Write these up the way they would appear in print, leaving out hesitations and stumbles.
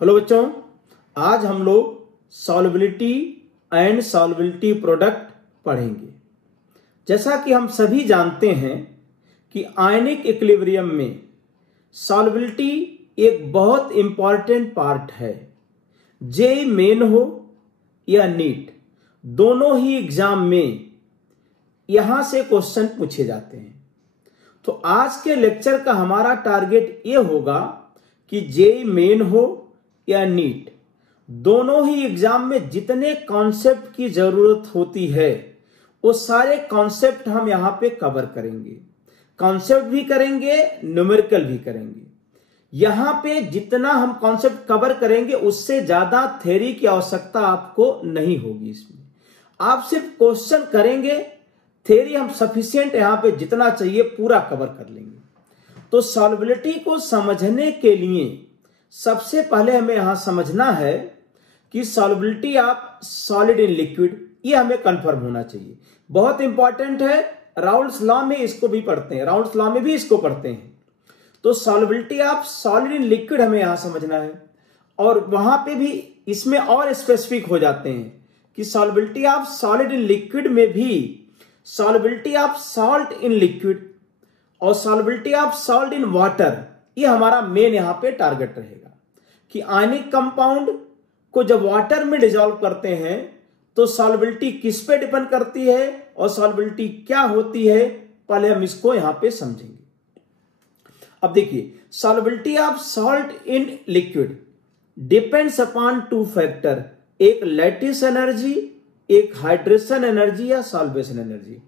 Hello बच्चों, आज हम लोग सॉल्युबिलिटी एंड सॉल्युबिलिटी प्रोडक्ट पढ़ेंगे। जैसा कि हम सभी जानते हैं कि आयनिक इक्विलिब्रियम में सॉल्युबिलिटी एक बहुत इंपॉर्टेंट पार्ट है। जेईई मेन हो या नीट, दोनों ही एग्जाम में यहां से क्वेश्चन पूछे जाते हैं। तो आज के लेक्चर का हमारा टारगेट ये होगा कि जेईई मेन हो या नीट, दोनों ही एग्जाम में जितने कॉन्सेप्ट की जरूरत होती है वो सारे कॉन्सेप्ट हम यहां पे कवर करेंगे। कॉन्सेप्ट भी करेंगे, न्यूमेरिकल भी करेंगे। यहां पे जितना हम कॉन्सेप्ट कवर करेंगे उससे ज्यादा थ्योरी की आवश्यकता आपको नहीं होगी। इसमें आप सिर्फ क्वेश्चन करेंगे, थ्योरी हम सफिशिएंट यहां पे जितना चाहिए पूरा कवर कर लेंगे। तो सॉल्युबिलिटी को समझने के लिए सबसे पहले हमें यहां समझना है कि solubility of solid in liquid, ये हमें कंफर्म होना चाहिए। बहुत इंपॉर्टेंट है, राउल्स लॉ में इसको भी पढ़ते हैं, राउल्स लॉ में भी इसको पढ़ते हैं। तो solubility of solid in liquid हमें यहां समझना है, और वहां पे भी इसमें और स्पेसिफिक हो जाते हैं कि solubility of solid in liquid में भी solubility of salt in liquid और solubility of salt in water, ये हमारा मेन यहां पे टारगेट रहेगा कि आयनिक कंपाउंड को जब वाटर में डिसॉल्व करते हैं तो सॉल्युबिलिटी किस पे डिपेंड करती है और सॉल्युबिलिटी क्या होती है, पहले हम इसको यहां पे समझेंगे। अब देखिए, solubility of salt in liquid depends upon two factor, एक लैटिस एनर्जी, एक हाइड्रेशन एनर्जी या सॉल्वेशन एनर्जी।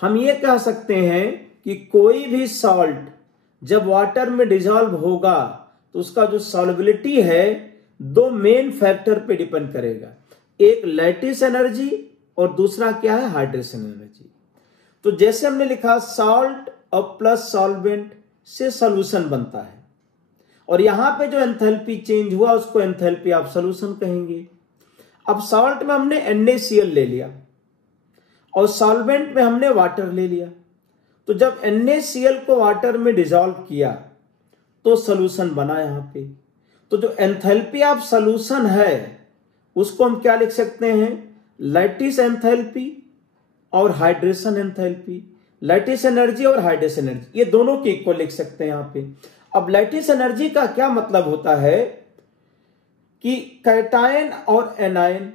हम ये कह सकते हैं कि कोई भी सॉल्ट जब वाटर में डिसॉल्व होगा तो उसका जो सॉल्युबिलिटी है दो मेन फैक्टर पे डिपेंड करेगा, एक लैटिस एनर्जी और दूसरा क्या है, हाइड्रेशन एनर्जी। तो जैसे हमने लिखा सॉल्ट और प्लस सॉल्वेंट से सॉल्यूशन बनता है, और यहां पे जो एंथैल्पी चेंज हुआ उसको एंथैल्पी ऑफ सॉल्यूशन कहेंगे। अब सॉल्ट में हमने NaCl ले लिया और सॉल्वेंट में हमने वाटर ले लिया, तो जब NaCl को वाटर में डिसॉल्व किया तो सॉल्यूशन बना यहां पे। तो जो एंथैल्पी ऑफ सॉल्यूशन है उसको हम क्या लिख सकते हैं, लैटिस एंथैल्पी और हाइड्रेशन एंथैल्पी। लैटिस एनर्जी और हाइड्रेशन एनर्जी ये दोनों के इक्वल लिख सकते हैं यहां पे। अब लैटिस एनर्जी का क्या मतलब होता है कि कैटायन और एनायन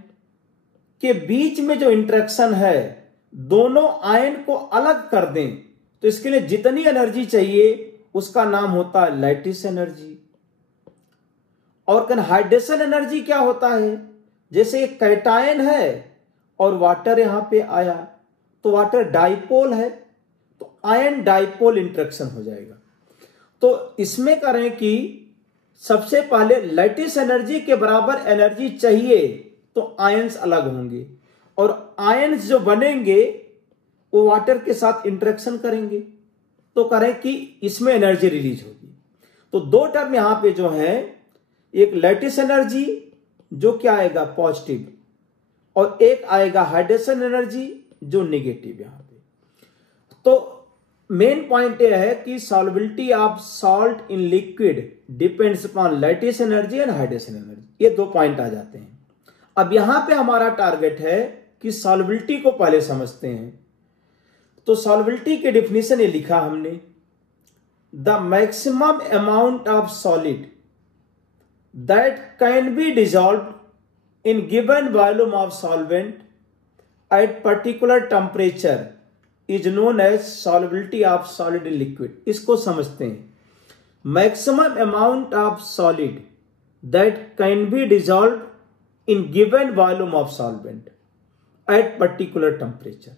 के बीच में जो इंटरेक्शन है, दोनों आयन को अलग कर दें तो इसके लिए जितनी एनर्जी चाहिए उसका नाम होता है लैटिस एनर्जी। और हाइड्रेशन एनर्जी क्या होता है, जैसे एक कैटायन है और वाटर यहां पे आया तो वाटर डाइपोल है तो आयन डाइपोल इंटरेक्शन हो जाएगा। तो इसमें करें कि सबसे पहले लैटिस एनर्जी के बराबर एनर्जी चाहिए तो आयंस अलग होंगे, और आयंस जो बनेंगे वो वाटर के साथ इंटरेक्शन करेंगे तो करें कि इसमें एनर्जी रिलीज होगी। तो दो टर्म यहां पे जो है, एक लैटिस एनर्जी जो क्या आएगा पॉजिटिव, और एक आएगा हाइड्रेशन एनर्जी जो नेगेटिव यहां पे। तो मेन पॉइंट यह है कि solubility of salt in liquid depends upon lattice energy and hydration energy, ये दो पॉइंट आ जाते हैं। अब यहां पे हमारा टारगेट है कि सॉल्युबिलिटी को पहले समझते हैं। तो सॉल्युबिलिटी के डेफिनेशन ये लिखा हमने, the maximum amount of solid that can be dissolved in given volume of solvent at particular temperature is known as solubility of solid in liquid. इसको समझते हैं, maximum amount of solid that can be dissolved in given volume of solvent at particular temperature.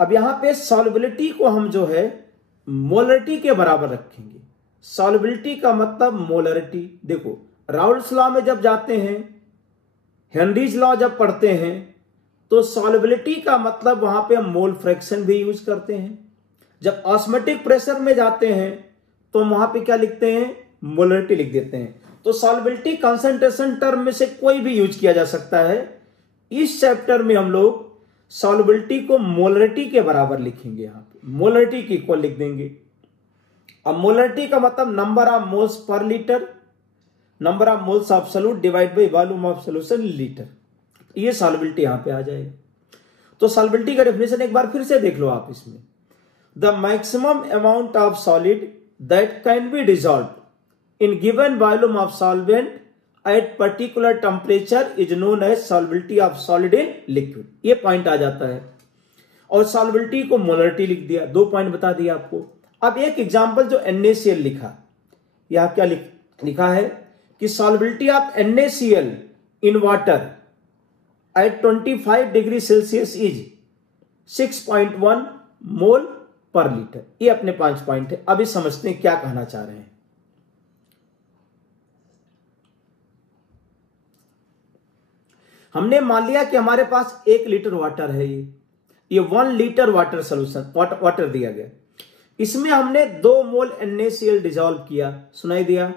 अब यहां पे solubility को हम जो है मोलरिटी के बराबर रखेंगे। सॉल्युबिलिटी का मतलब मोलरिटी। देखो, राउल्स लॉ में जब जाते हैं, हेनरीज लॉ जब पढ़ते हैं, तो सॉल्युबिलिटी का मतलब वहां पे हम मोल फ्रैक्शन भी यूज करते हैं। जब ऑस्मोटिक प्रेशर में जाते हैं तो वहां पे क्या लिखते हैं, मोलरिटी लिख देते हैं। तो सॉल्युबिलिटी कंसंट्रेशन टर्म में से कोई भी यूज किया जा सकता है। इस चैप्टर में हम लोग सॉल्युबिलिटी को मोलरिटी के बराबर लिखेंगे, यहां पे मोलरिटी की इक्वल लिख देंगे। अब मोलरिटी का मतलब number of moles per litre, number of moles of solute divide by volume of solution litre. ये सॉल्युबिलिटी यहां पे आ जाएगा। तो सॉल्युबिलिटी का डेफिनेशन एक बार फिर से देख लो आप इसमें, the maximum amount of solid that can be dissolve in given volume of solvent at particular temperature is known as solubility of solid in liquid. ये पॉइंट आ जाता है। और सॉल्युबिलिटी को मोलरिटी लिख दिया, 2 पॉइंट बता दिया आपको। अब एक एग्जांपल जो NaCl लिखा, यहां क्या लिखा है कि solubility of NaCl in water at 25 degree Celsius is 6.1 मोल पर लीटर। ये अपने 5 पॉइंट है। अभी समझते हैं क्या कहना चाह रहे हैं। हमने मान लिया कि हमारे पास 1 लीटर वाटर है, ये 1 लीटर वाटर सोल्यूशन वाटर दिया गया। इसमें हमने 2 मोल NaCl डिजॉल्व किया, सुनाई दिया।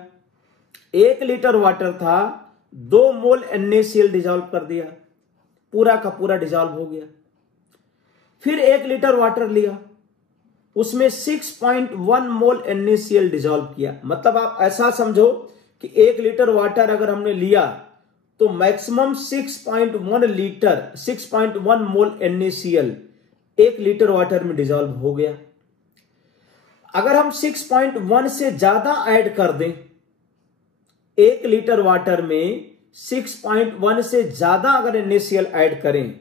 1 लीटर वाटर था, 2 मोल NaCl डिजॉल्व कर दिया, पूरा का पूरा डिजॉल्व हो गया। फिर 1 लीटर वाटर लिया, उसमें 6.1 मोल NaCl डिजॉल्व किया। मतलब आप ऐसा समझो कि 1 लीटर वाटर अगर हमने लिया तो मैक्सिमम 6.1 मोल NaCl 1 लीटर वाटर में डिजॉल्व हो गया। अगर हम 6.1 से ज्यादा ऐड कर दें, 1 लीटर वाटर में 6.1 से ज्यादा अगर NaCl ऐड करें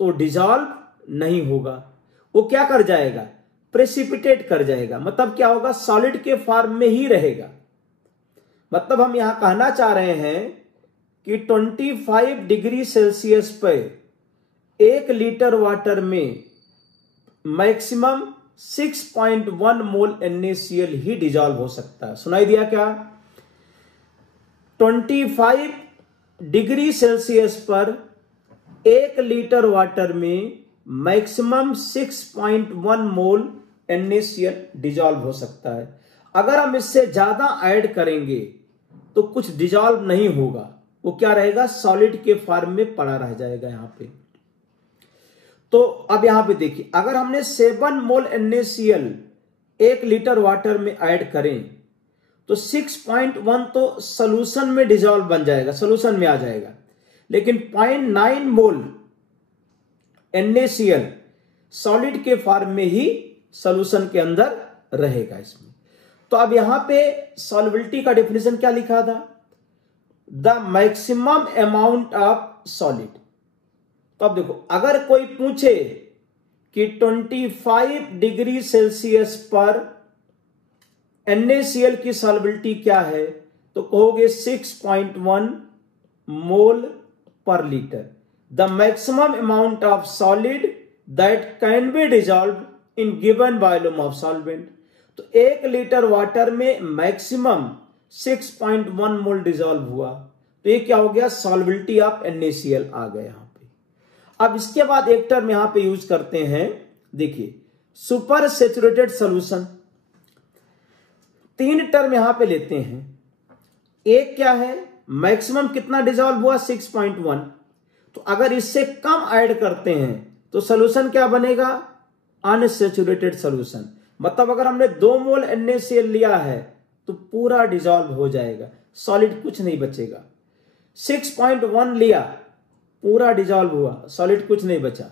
तो डिजॉल्व नहीं होगा, वो क्या कर जाएगा, प्रेसिपिटेट कर जाएगा। मतलब क्या होगा, सॉलिड के फॉर्म में ही रहेगा। मतलब हम यहां कहना चाह रहे हैं कि 25 डिग्री सेल्सियस पर 1 लीटर वाटर में मैक्सिमम 6.1 मोल NaCl ही डिजॉल्व हो सकता है। सुनाई दिया क्या? 25 डिग्री सेल्सियस पर 1 लीटर वाटर में मैक्सिमम 6.1 मोल NaCl डिजॉल्व हो सकता है। अगर हम इससे ज्यादा ऐड करेंगे तो कुछ डिजॉल्व नहीं होगा, वो क्या रहेगा, सॉलिड के फॉर्म में पड़ा रह जाएगा यहां पे। तो अब यहां पे देखिए, अगर हमने 7 मोल NaCl 1 लीटर वाटर में ऐड करें तो 6.1 तो सॉल्यूशन में डिजॉल्व बन जाएगा, सॉल्यूशन में आ जाएगा। लेकिन 0.9 मोल NaCl सॉलिड के फॉर्म में ही सॉल्यूशन के अंदर रहेगा इसमें। तो अब यहां पे सॉल्युबिलिटी का डेफिनेशन क्या लिखा था, the maximum amount of solid. तो अब देखो, अगर कोई पूछे कि 25 डिग्री सेल्सियस पर NaCl की सॉल्युबिलिटी क्या है, तो कहोगे 6.1 मोल पर litre. The maximum amount of solid that can be dissolve in given volume of solvent. तो 1 लीटर वाटर में मैक्सिमम 6.1 मोल डिजॉल्व हुआ, तो ये क्या हो गया, सॉल्युबिलिटी ऑफ NaCl आ गया यहां पे। अब इसके बाद एक टर्म यहां पे यूज करते हैं, देखिए सुपर सैचुरेटेड सॉल्यूशन। 3 टर्म यहां पे लेते हैं। एक क्या है, मैक्सिमम कितना डिजॉल्व हुआ, 6.1। तो अगर इससे कम ऐड करते हैं तो सॉल्यूशन क्या बनेगा, अनसैचुरेटेड सॉल्यूशन। मतलब अगर हमने 2 मोल NaCl लिया है तो पूरा डिजॉल्व हो जाएगा, सॉलिड कुछ नहीं बचेगा। 6.1 लिया, पूरा डिजॉल्व हुआ, सॉलिड कुछ नहीं बचा।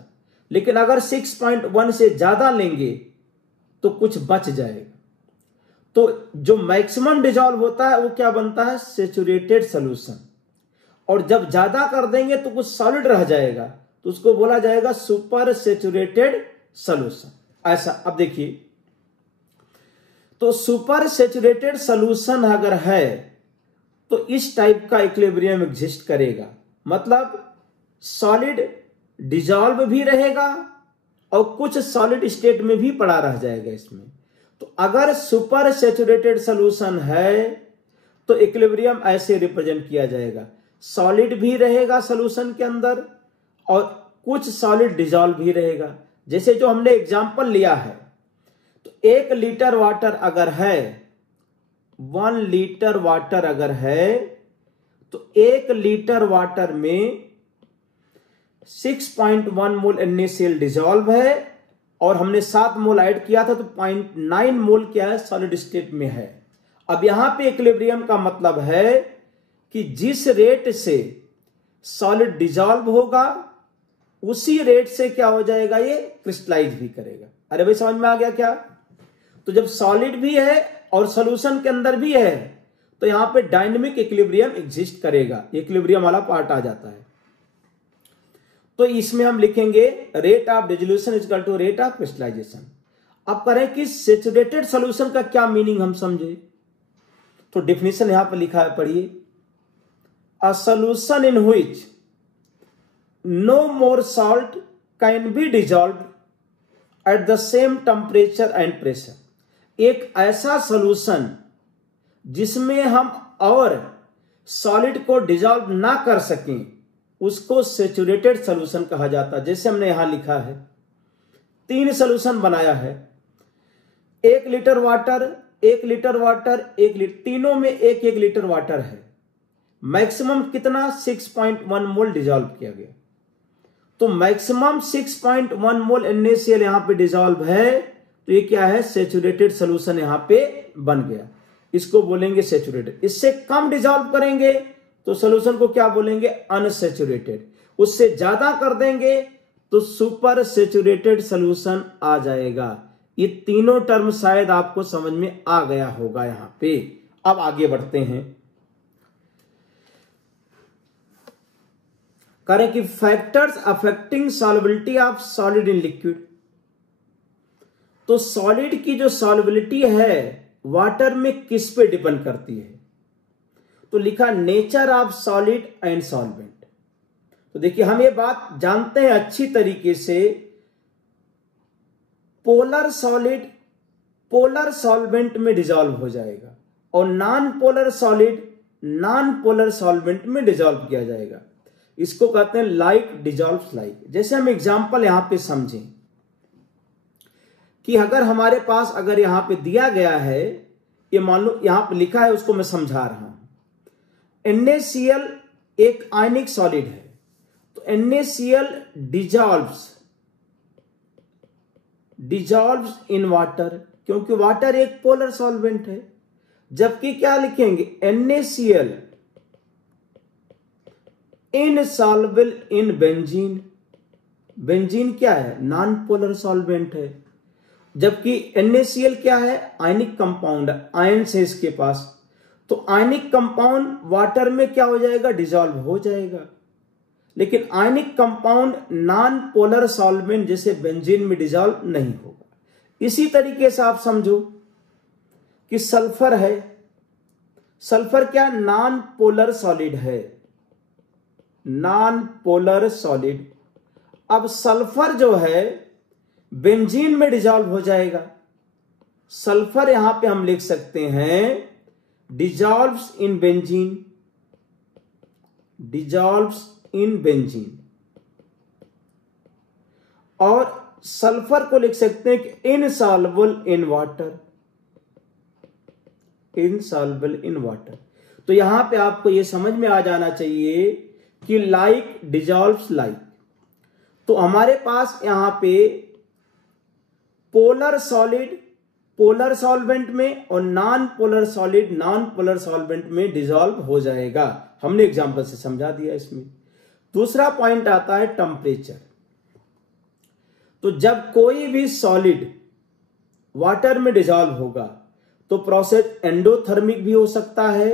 लेकिन अगर 6.1 से ज्यादा लेंगे तो कुछ बच जाएगा। तो जो मैक्सिमम डिजॉल्व होता है वो क्या बनता है, सैचुरेटेड सॉल्यूशन। और जब ज्यादा कर देंगे तो कुछ सॉलिड रह जाएगा, तो उसको बोला जाएगा सुपर सैचुरेटेड सॉल्यूशन। ऐसा अब देखिए, तो सुपर सैचुरेटेड सॉल्यूशन अगर है तो इस टाइप का इक्विलिब्रियम एग्जिस्ट करेगा। मतलब सॉलिड डिजॉल्व भी रहेगा और कुछ सॉलिड स्टेट में भी पड़ा रह जाएगा इसमें। तो अगर सुपर सैचुरेटेड सॉल्यूशन है तो इक्विलिब्रियम ऐसे रिप्रेजेंट किया जाएगा, सॉलिड भी रहेगा सॉल्यूशन के अंदर और कुछ सॉलिड डिजॉल्व भी रहेगा। जैसे जो हमने एग्जांपल लिया है, तो 1 लीटर वाटर अगर है, 1 लीटर वाटर अगर है तो 1 लीटर वाटर में 6.1 मोल NaCl डिजॉल्व है और हमने 7 मोल ऐड किया था, तो 0.9 मोल क्या है, सॉलिड स्टेट में है। अब यहां पे इक्विलिब्रियम का मतलब है कि जिस रेट से सॉलिड डिजॉल्व होगा उसी रेट से क्या हो जाएगा, ये क्रिस्टलाइज भी करेगा। अरे भाई समझ में आ गया क्या? तो जब सॉलिड भी है और सॉल्यूशन के अंदर भी है तो यहां पे डायनेमिक इक्विलिब्रियम एग्जिस्ट करेगा, इक्विलिब्रियम वाला पार्ट आ जाता है। तो इसमें हम लिखेंगे rate of dissolution equal to rate of crystallization. अब करें कि सैचुरेटेड सॉल्यूशन का क्या मीनिंग हम समझे, तो डेफिनेशन यहां पर लिखा है, पढ़िए। A solution in which no more salt can be dissolve at the same temperature and pressure. एक ऐसा सॉल्यूशन जिसमें हम और सॉलिड को डिजॉल्व ना कर सकें उसको सैचुरेटेड सॉल्यूशन कहा जाता है। जैसे हमने यहां लिखा है 3 सॉल्यूशन बनाया है, 1 litre water, 1 litre water, 1 litre, तीनों में 1-1 लीटर वाटर है। मैक्सिमम कितना 6.1 मोल डिजॉल्व किया गया। तो मैक्सिमम 6.1 मोल NaCl यहां पे डिजॉल्व है, तो ये क्या है, सैचुरेटेड सॉल्यूशन यहां पे बन गया। इसको बोलेंगे सैचुरेटेड। इससे कम डिजॉल्व करेंगे तो सॉल्यूशन को क्या बोलेंगे, अनसैचुरेटेड। उससे ज्यादा कर देंगे तो सुपर सैचुरेटेड सॉल्यूशन आ जाएगा। ये तीनों टर्म शायद आपको समझ में आ गया होगा यहां पे। अब आगे बढ़ते हैं, करें कि factors affecting solubility of solid in liquid. तो सॉलिड की जो सॉल्युबिलिटी है वाटर में किस पे डिपेंड करती है, तो लिखा nature of solid and solvent. तो देखिए हम ये बात जानते हैं अच्छी तरीके से, पोलर सॉलिड पोलर सॉल्वेंट में डिजॉल्व हो जाएगा और non polar solid non polar solvent में डिजॉल्व किया जाएगा। इसको कहते हैं लाइक डिजॉल्व्स लाइक। जैसे हम एग्जांपल यहां पे समझें कि अगर हमारे पास अगर यहां पे दिया गया है, ये मान लो यहां पे लिखा है, उसको मैं समझा रहा हूं। NaCl एक आयनिक सॉलिड है, तो NaCl डिजॉल्व्स इन वाटर, क्योंकि वाटर एक पोलर सॉल्वेंट है। जबकि क्या लिखेंगे, NaCl insoluble in benzene. Benzene क्या है, नॉन पोलर सॉल्वेंट है। जबकि NaCl क्या है, आयनिक कंपाउंड, आयन्स है इसके पास। तो आयनिक कंपाउंड वाटर में क्या हो जाएगा, डिजॉल्व हो जाएगा। लेकिन ionic compound non polar solvent जैसे बेंजीन में डिजॉल्व नहीं होगा। इसी तरीके से आप समझो कि सल्फर है, सल्फर क्या, नॉन पोलर सॉलिड है, नॉन पोलर सॉलिड। अब सल्फर जो है बेंजीन में डिजॉल्व हो जाएगा। सल्फर यहां पे हम लिख सकते हैं dissolves in benzene, dissolves in benzene. और सल्फर को लिख सकते हैं कि insoluble in water, insoluble in water. तो यहां पे आपको यह समझ में आ जाना चाहिए कि लाइक डिजॉल्व्स लाइक। तो हमारे पास यहां पे पोलर सॉलिड पोलर सॉल्वेंट में और non polar solid non polar solvent में डिजॉल्व हो जाएगा। हमने एग्जांपल से समझा दिया इसमें। दूसरा पॉइंट आता है टेम्परेचर। तो जब कोई भी सॉलिड वाटर में डिजॉल्व होगा तो प्रोसेस एंडोथर्मिक भी हो सकता है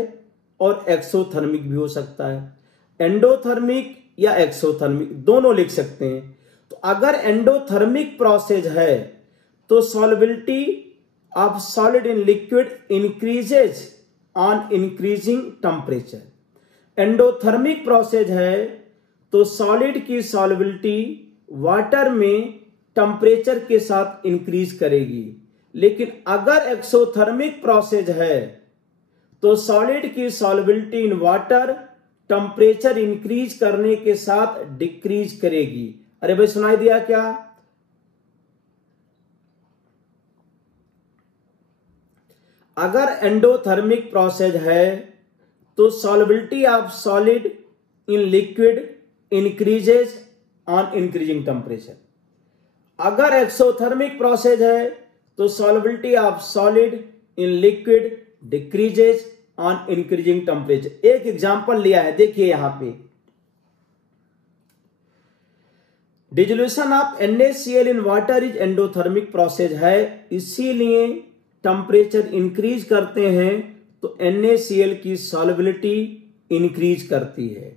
और एक्सोथर्मिक भी हो सकता है। एंडोथर्मिक या एक्सोथर्मिक दोनों लिख सकते हैं। तो अगर एंडोथर्मिक प्रोसेस है तो solubility of solid in liquid increases on increasing temperature. Endothermic process है तो सॉलिड की सॉल्युबिलिटी वाटर में टेम्परेचर के साथ इंक्रीज करेगी। लेकिन अगर एक्सोथर्मिक प्रोसेस है तो सॉलिड की solubility in water temperature increase करने के साथ डिक्रीज करेगी। अरे भाई सुनाई दिया क्या? अगर एंडोथर्मिक प्रोसेस है तो solubility of solid in liquid increases on increasing temperature. अगर एक्सोथर्मिक प्रोसेस है तो solubility of solid in liquid decreases on increasing temperature. एक एग्जांपल लिया है, देखिए यहां पे dissolution of NaCl in water is endothermic process है, इसीलिए टेम्परेचर इंक्रीज करते हैं तो NaCl की सॉल्युबिलिटी इंक्रीज करती है।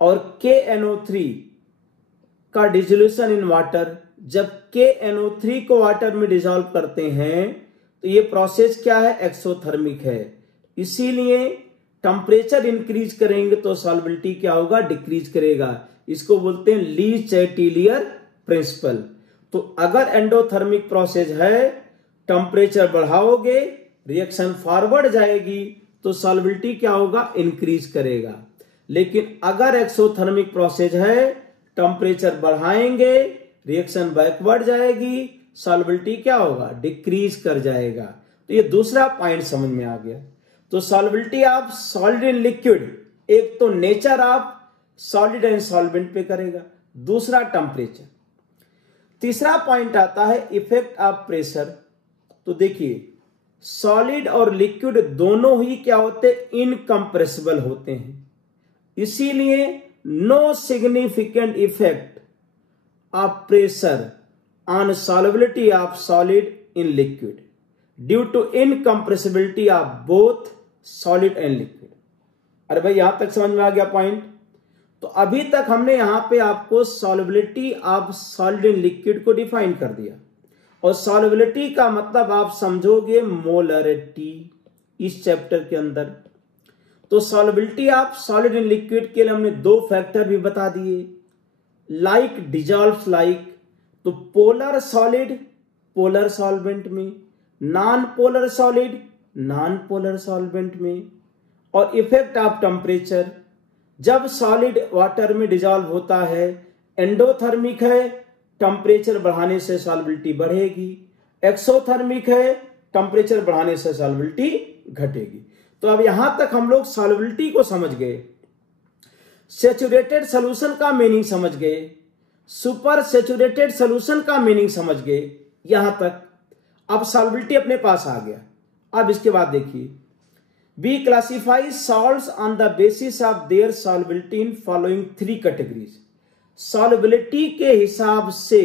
और KNO3 का डिसोल्यूशन इन वाटर, जब KNO3 को वाटर में डिसॉल्व करते हैं तो ये प्रोसेस क्या है, एक्सोथर्मिक है, इसीलिए टेम्परेचर इंक्रीज करेंगे तो सॉल्युबिलिटी क्या होगा, डिक्रीज करेगा। इसको बोलते हैं ली चैटिलियर प्रिंसिपल। तो अगर एंडोथर्मिक प्रोसेस है, टेम्परेचर बढ़ाओगे, रिएक्शन फॉरवर्ड जाएगी तो सॉल्युबिलिटी क्या होगा, इंक्रीज करेगा। लेकिन अगर एक्सोथर्मिक प्रोसेस है, टेम्परेचर बढ़ाएंगे, रिएक्शन बैकवर्ड जाएगी, सॉल्युबिलिटी क्या होगा, डिक्रीज कर जाएगा। तो ये दूसरा पॉइंट समझ में आ गया। तो solubility of solid in liquid, एक तो nature of solid and solvent पे करेगा, दूसरा टेम्परेचर। तीसरा पॉइंट आता है इफेक्ट ऑफ प्रेशर। तो देखिए सॉलिड और लिक्विड दोनों ही क्या होते, इनकंप्रेसिबल होते हैं, इसीलिए no significant effect of pressure on solubility of solid in liquid due to incompressibility of both solid and liquid. अरे भाई यहां तक समझ में आ गया पॉइंट। तो अभी तक हमने यहां पे आपको solubility of solid in liquid को डिफाइन कर दिया, और सॉल्युबिलिटी का मतलब आप समझोगे मोलरिटी इस चैप्टर के अंदर। तो solubility of solid in liquid के लिए हमने दो फैक्टर भी बता दिए, लाइक डिजॉल्व्स लाइक, तो पोलर सॉलिड पोलर सॉल्वेंट में, non polar solid non polar solvent में। और इफेक्ट ऑफ टेम्परेचर, जब सॉलिड वाटर में डिजॉल्व होता है, एंडोथर्मिक है, टेम्परेचर बढ़ाने से सॉल्युबिलिटी बढ़ेगी, एक्सोथर्मिक है, टेम्परेचर बढ़ाने से सॉल्युबिलिटी घटेगी। तो अब यहां तक हम लोग सॉल्युबिलिटी को समझ गए, सैचुरेटेड सॉल्यूशन का मीनिंग समझ गए, सुपर सैचुरेटेड सॉल्यूशन का मीनिंग समझ गए, यहां तक। अब सॉल्युबिलिटी अपने पास आ गया। अब इसके बाद देखिए, we classify salts on the basis of their solubility in following 3 categories. Solubility के हिसाब से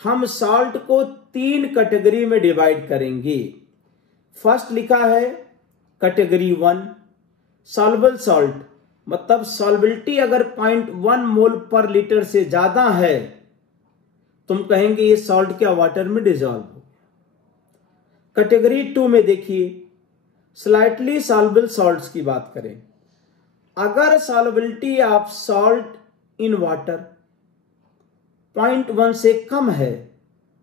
हम सॉल्ट को 3 कैटेगरी में डिवाइड करेंगे। फर्स्ट लिखा है कैटेगरी 1 सॉल्युबल सॉल्ट, मतलब सॉल्युबिलिटी अगर 0.1 मोल पर लीटर से ज्यादा है, तुम कहेंगे ये सॉल्ट क्या वाटर में डिसॉल्व हो। कैटेगरी 2 में देखिए स्लाइटली सॉल्युबल सॉल्ट्स की बात करें, अगर solubility of salt in water 0.1 से कम है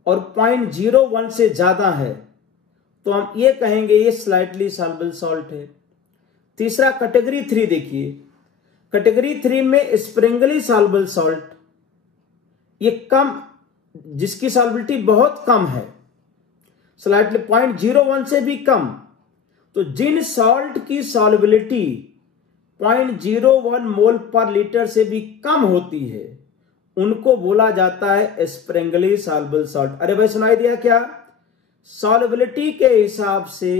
और 0.01 से ज्यादा है, तो हम ये कहेंगे ये स्लाइटली सॉल्युबल सॉल्ट है। तीसरा कैटेगरी 3 देखिए, कैटेगरी 3 में स्प्रिंगली सॉल्युबल सॉल्ट, ये कम, जिसकी सॉल्युबिलिटी बहुत कम है, स्लाइटली 0.01 से भी कम। तो जिन सॉल्ट की सॉल्युबिलिटी 0.01 मोल पर लीटर से भी कम होती है, उनको बोला जाता है स्प्रिंगली सॉल्युबल सॉल्ट। अरे भाई सुनाई दिया क्या? सॉल्युबिलिटी के हिसाब से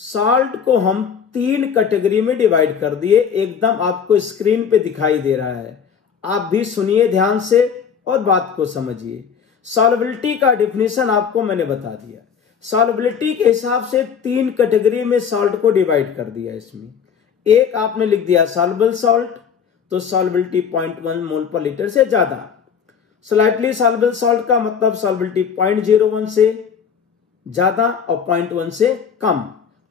सॉल्ट को हम 3 कैटेगरी में डिवाइड कर दिए, एकदम आपको स्क्रीन पे दिखाई दे रहा है। आप भी सुनिए ध्यान से और बात को समझिए। सॉल्युबिलिटी का डिफिनेशन आपको मैंने बता दिया। सॉल्युबिलिटी के हिसाब से 3 कैटेगरी में सॉल्ट को डिवाइड कर दिया। इसमें एक आपने लिख दिया सॉल्युबल सॉल्ट, तो सॉल्युबिलिटी 0.1 मोल पर लीटर से ज्यादा। स्लाइटली सॉल्युबल सॉल्ट का मतलब सॉल्युबिलिटी 0.01 से ज्यादा और 0.1 से कम।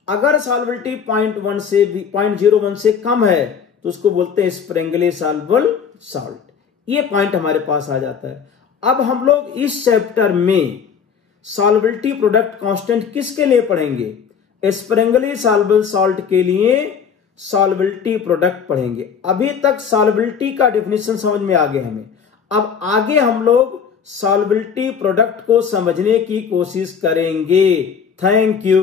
अगर सॉल्युबिलिटी 0.01 से कम है तो उसको बोलते हैं स्प्रिंगली सॉल्युबल सॉल्ट। ये पॉइंट हमारे पास आ जाता है। अब हम लोग इस चैप्टर में सॉल्युबिलिटी प्रोडक्ट कांस्टेंट किसके लिए पढ़ेंगे? स्प्रिंगली सॉल्युबल सॉल्ट के लिए सॉल्युबिलिटी प्रोडक्ट पढ़ेंगे। अभी तक सॉल्युबिलिटी का डेफिनेशन समझ में आ गया हमें। अब आगे हम लोग सॉल्युबिलिटी प्रोडक्ट को समझने की कोशिश करेंगे। Thank you.